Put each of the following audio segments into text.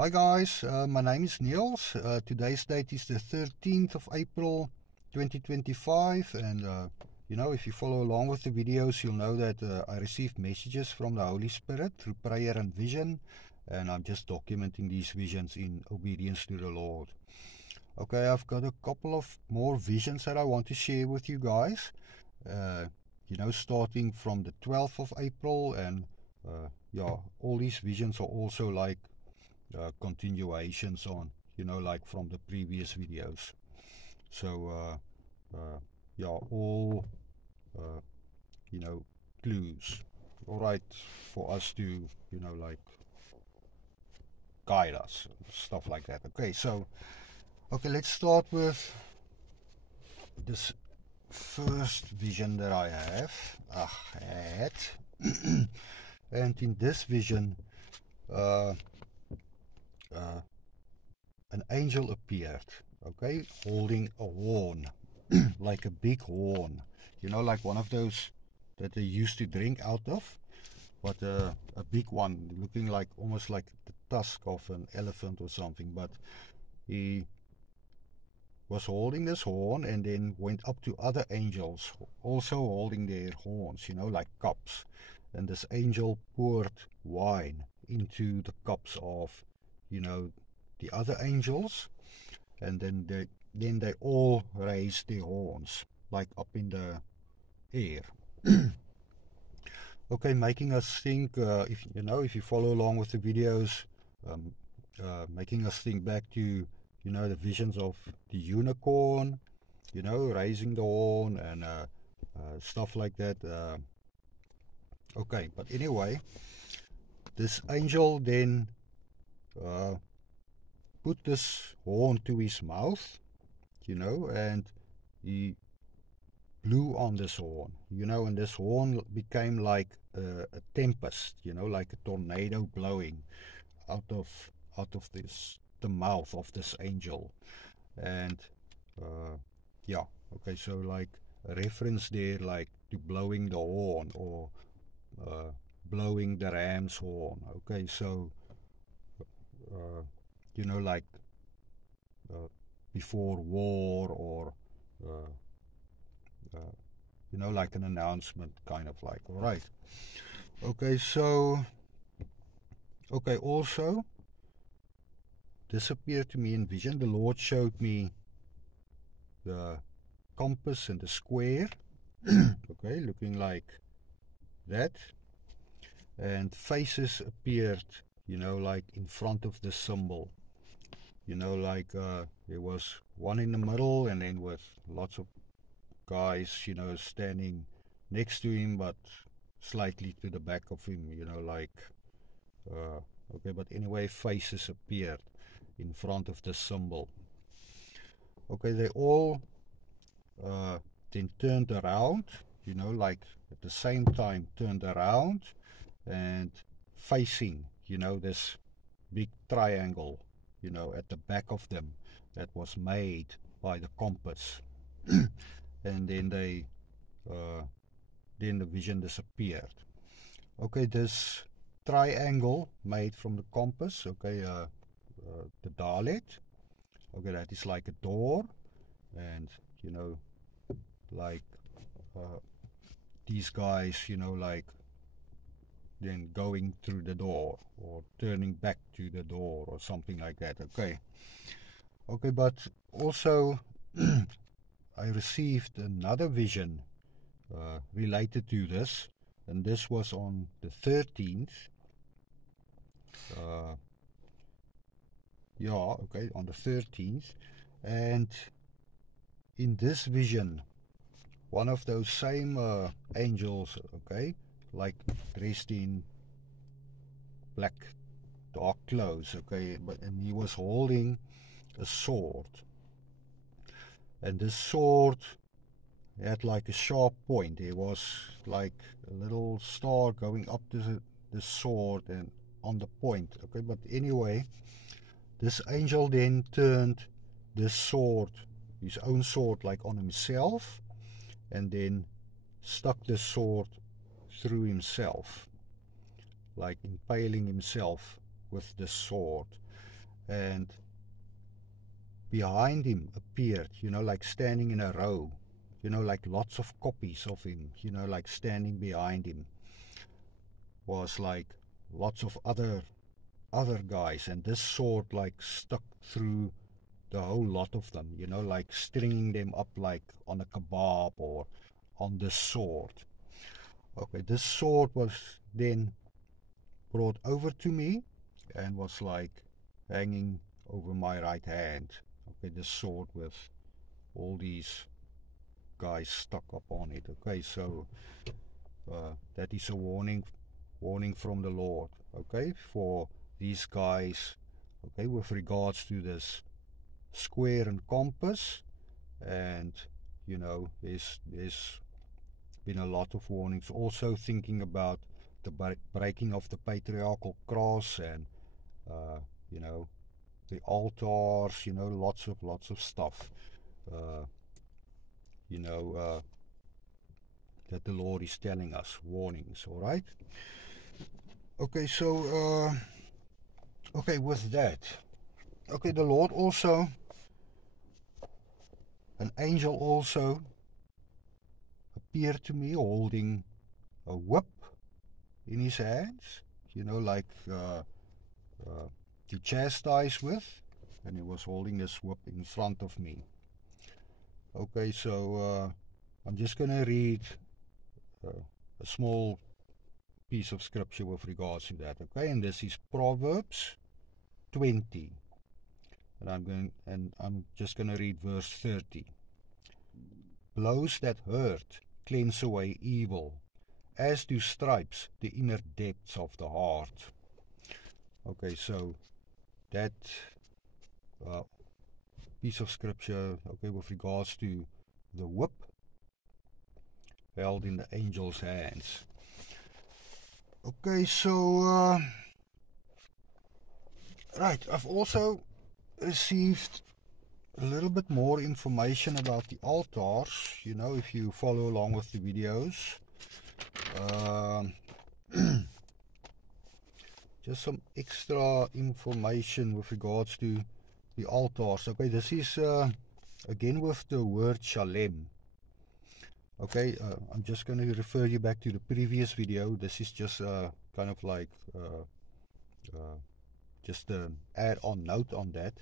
Hi guys, my name is Niels. Today's date is the 13th of April 2025, and if you follow along with the videos, you'll know that I received messages from the Holy Spirit through prayer and vision, and I'm just documenting these visions in obedience to the Lord. Okay, I've got a couple of more visions that I want to share with you guys. Starting from the 12th of April, and all these visions are also like continuations on, like from the previous videos. So, all, clues, all right, for us to, like guide us, stuff like that. Okay, let's start with this first vision that I had. And in this vision, an angel appeared, okay, holding a horn, like a big horn, like one of those that they used to drink out of, but a big one, looking like almost like the tusk of an elephant or something. But he was holding this horn and then went up to other angels also holding their horns, like cups. And this angel poured wine into the cups of, the other angels, and then they all raised their horns like up in the air. Okay, making us think, if you follow along with the videos, making us think back to the visions of the unicorn, raising the horn and stuff like that. Okay, but anyway, this angel then put this horn to his mouth, and he blew on this horn, and this horn became like a tempest, like a tornado blowing out of the mouth of this angel. And okay, so like a reference there, like to blowing the horn, or blowing the ram's horn. Okay, so like before war, or like an announcement, kind of like. All right. Okay, so also this appeared to me in vision. The Lord showed me the compass and the square. Okay, looking like that, and faces appeared, like in front of the symbol, like there was one in the middle, and then with lots of guys, standing next to him, but slightly to the back of him, like okay, but anyway, faces appeared in front of the symbol. Okay, they all then turned around, like at the same time turned around and facing, this big triangle, at the back of them, that was made by the compass. And then then the vision disappeared. Okay, this triangle made from the compass, okay, the Dalet, okay, that is like a door, and like these guys, like then going through the door or turning back to the door or something like that. Okay, but also I received another vision related to this, and this was on the 13th. On the 13th. And in this vision, one of those same angels, okay, like dressed in black, dark clothes, okay, and he was holding a sword. And this sword had like a sharp point. There was like a little star going up to the sword and on the point. Okay, but anyway, this angel then turned this sword, his own sword, like on himself, and then stuck the sword through himself, like impaling himself with the sword. and behind him appeared, like standing in a row, like lots of copies of him, like standing behind him was like lots of other guys, and this sword like stuck through the whole lot of them, like stringing them up like on a kebab or on this sword. Okay, this sword was then brought over to me and was like hanging over my right hand. Okay, this sword with all these guys stuck up on it. Okay, so that is a warning from the Lord, okay, for these guys, okay, with regards to this square and compass. And there's been a lot of warnings also thinking about the breaking of the patriarchal cross, and the altars, lots of stuff that the Lord is telling us, warnings. All right, okay, so okay, with that, okay, the Lord also, an angel also appeared to me holding a whip in his hands, like to chastise with, and he was holding this whip in front of me. Okay, so I'm just going to read a small piece of scripture with regards to that, okay, and this is Proverbs 20, and I'm just going to read verse 30. Blows that hurt cleanse away evil, as do stripes the inner depths of the heart. Okay, so that piece of scripture, okay, with regards to the whip held in the angel's hands. Okay, so right, I've also received a little bit more information about the altars, if you follow along with the videos. Just some extra information with regards to the altars. Okay, this is again with the word shalem. Okay, I'm just going to refer you back to the previous video. This is just kind of like just an add-on note on that.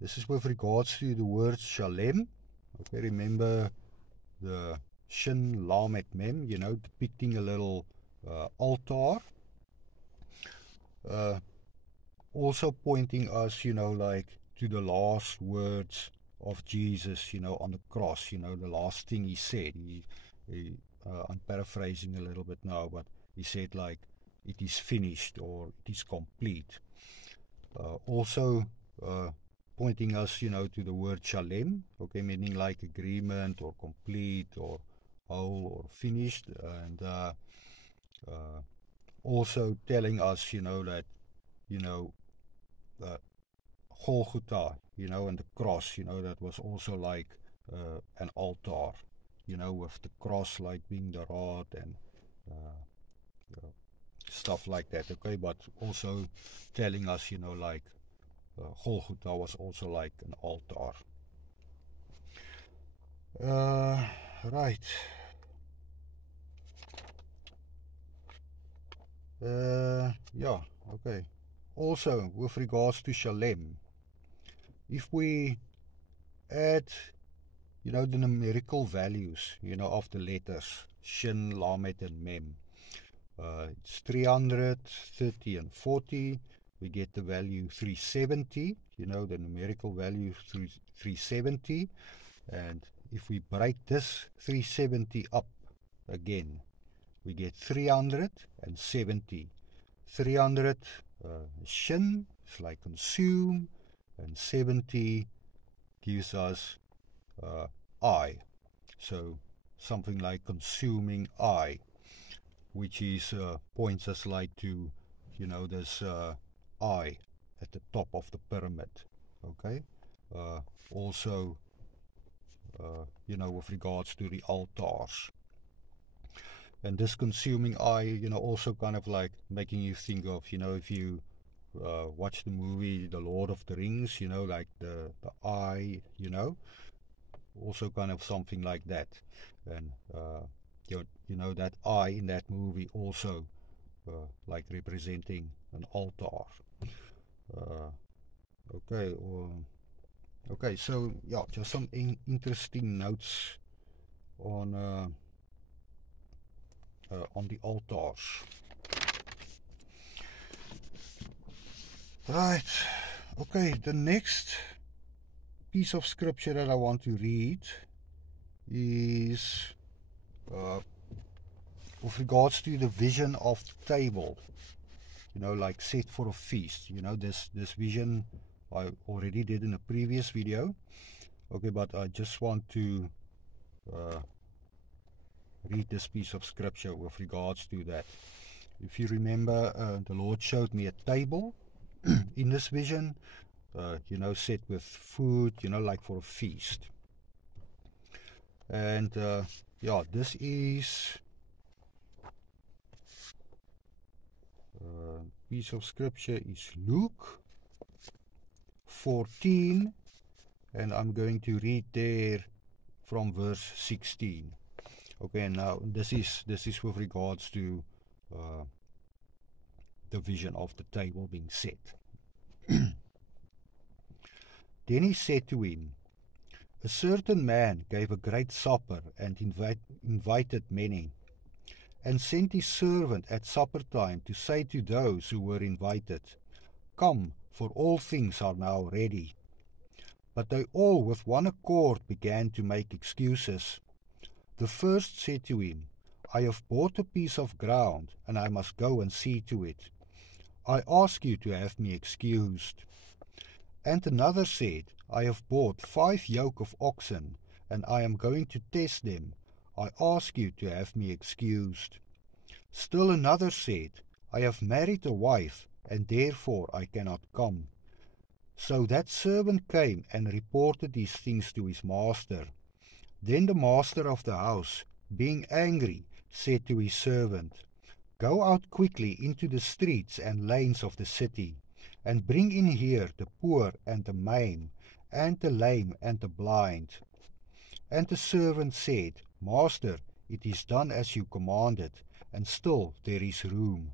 This is with regards to the word shalem. Okay, remember the Shin Lamet Mem, depicting a little altar. Also pointing us, like to the last words of Jesus, on the cross, the last thing he said. I'm paraphrasing a little bit now, but he said like, it is finished, or it is complete. Also pointing us, to the word shalem, okay, meaning like agreement or complete or whole or finished, and also telling us, that, Golgotha, and the cross, that was also like an altar, with the cross like being the rod and stuff like that, okay, but also telling us, like Golgotha was also like an altar. Right. Yeah, okay. Also, with regards to Shalem, if we add, the numerical values, of the letters Shin, Lamet, and Mem, it's 300, 30, and 40. We get the value 370, the numerical value 370. And if we break this 370 up again, we get 370. 300 Shin, it's like consume, and 70 gives us I. So something like consuming I, which is points us like to, this I at the top of the pyramid. Okay. Also, with regards to the altars. And this consuming eye, also kind of like making you think of, if you watch the movie The Lord of the Rings, you know, like the eye, you know, also kind of something like that. And you know, that eye in that movie also like representing an altar. Okay, okay, so yeah, just some interesting notes on the altars. Right. Okay, the next piece of scripture that I want to read is with regards to the vision of the table, you know, like set for a feast. You know, this vision I already did in a previous video. Okay, but I just want to read this piece of scripture with regards to that. If you remember, the Lord showed me a table in this vision, you know, set with food, you know, like for a feast. And yeah, this is piece of scripture is Luke 14, and I'm going to read there from verse 16. Okay, and now this is with regards to the vision of the table being set. Then he said to him, a certain man gave a great supper and invited many, and sent his servant at supper time to say to those who were invited, come, for all things are now ready. But they all with one accord began to make excuses. The first said to him, I have bought a piece of ground, and I must go and see to it. I ask you to have me excused. And another said, I have bought 5 yoke of oxen, and I am going to test them. I ask you to have me excused. Still another said, I have married a wife, and therefore I cannot come. So that servant came and reported these things to his master. Then the master of the house, being angry, said to his servant, go out quickly into the streets and lanes of the city, and bring in here the poor and the maimed, and the lame and the blind. And the servant said, Master, it is done as you commanded, and still there is room.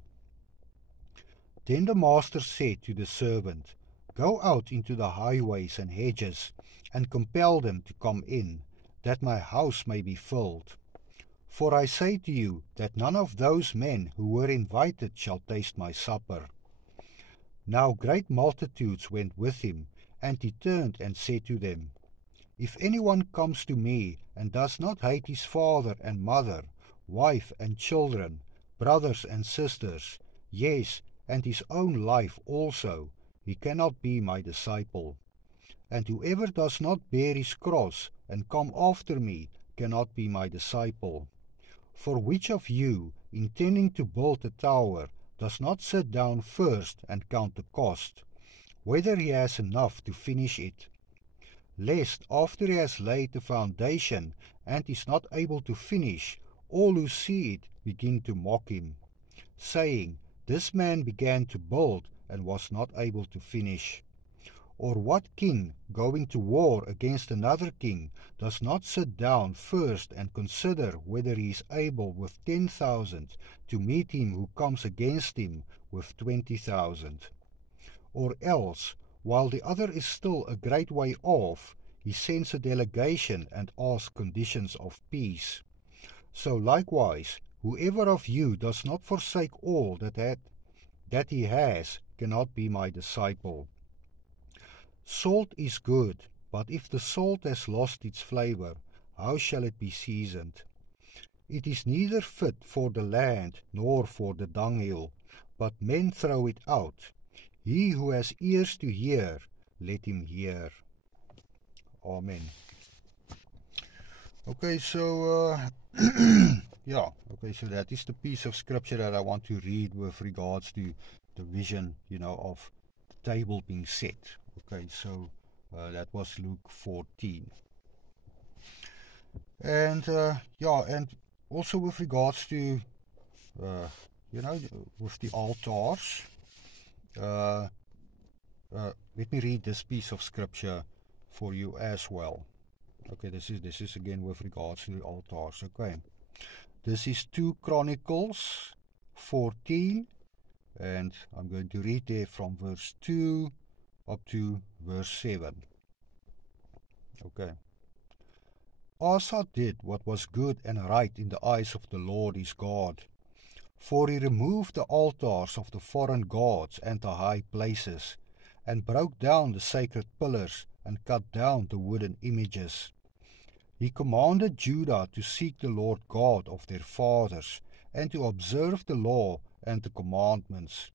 Then the master said to the servant, go out into the highways and hedges, and compel them to come in, that my house may be filled. For I say to you that none of those men who were invited shall taste my supper. Now great multitudes went with him, and he turned and said to them, if anyone comes to me and does not hate his father and mother, wife and children, brothers and sisters, yes, and his own life also, he cannot be my disciple. And whoever does not bear his cross and come after me cannot be my disciple. For which of you, intending to build a tower, does not sit down first and count the cost, whether he has enough to finish it? Lest after he has laid the foundation and is not able to finish, all who see it begin to mock him, saying, this man began to build and was not able to finish. Or what king, going to war against another king, does not sit down first and consider whether he is able with 10,000 to meet him who comes against him with 20,000? Or else, while the other is still a great way off, he sends a delegation and asks conditions of peace. So likewise, whoever of you does not forsake all that he has cannot be my disciple. Salt is good, but if the salt has lost its flavor, how shall it be seasoned? It is neither fit for the land nor for the dunghill, but men throw it out. He who has ears to hear, let him hear. Amen. Okay, so yeah, okay, so that is the piece of scripture that I want to read with regards to the vision, you know, of the table being set. Okay, so that was Luke 14. And yeah, and also with regards to, you know, with the altars, let me read this piece of scripture for you as well. Okay, this is again with regards to the altars. Okay, this is 2 Chronicles 14, and I'm going to read there from verse 2 up to verse 7. Okay. Asa did what was good and right in the eyes of the Lord his God, for he removed the altars of the foreign gods and the high places, and broke down the sacred pillars and cut down the wooden images. He commanded Judah to seek the Lord God of their fathers, and to observe the law and the commandments.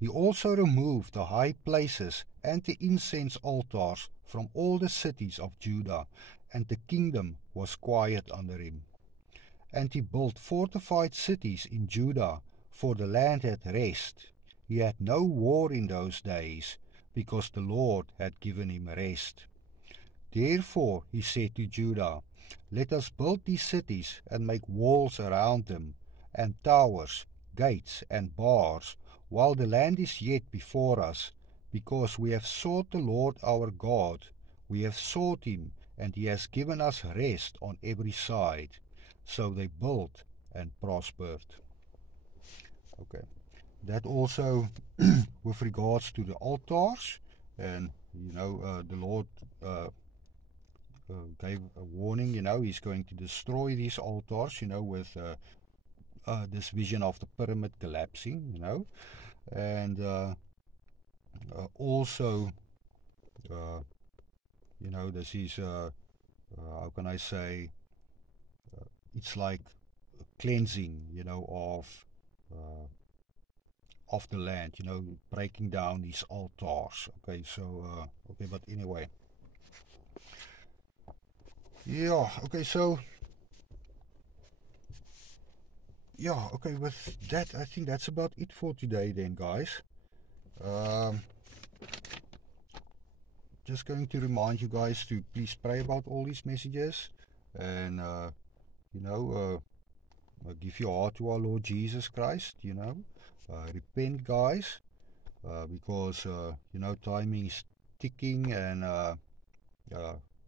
He also removed the high places and the incense altars from all the cities of Judah, and the kingdom was quiet under him. And he built fortified cities in Judah, for the land had rest. He had no war in those days, because the Lord had given him rest. Therefore he said to Judah, "Let us build these cities and make walls around them, and towers, gates, and bars, while the land is yet before us, because we have sought the Lord our God. We have sought him, and he has given us rest on every side." So they built and prospered. Okay, that also with regards to the altars, and the Lord gave a warning. He's going to destroy these altars. With this vision of the pyramid collapsing. And also, this is how can I say? It's like cleansing, of the land, breaking down these altars. Okay, so okay, but anyway, yeah. Okay, so yeah. Okay, with that, I think that's about it for today, then, guys. Just going to remind you guys to please pray about all these messages, and give your heart to our Lord Jesus Christ. Repent, guys, because timing is ticking, and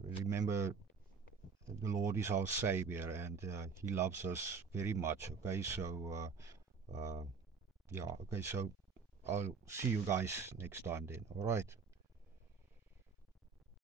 remember, the Lord is our Savior, and He loves us very much. Okay, so yeah. Okay, so I'll see you guys next time then. All right.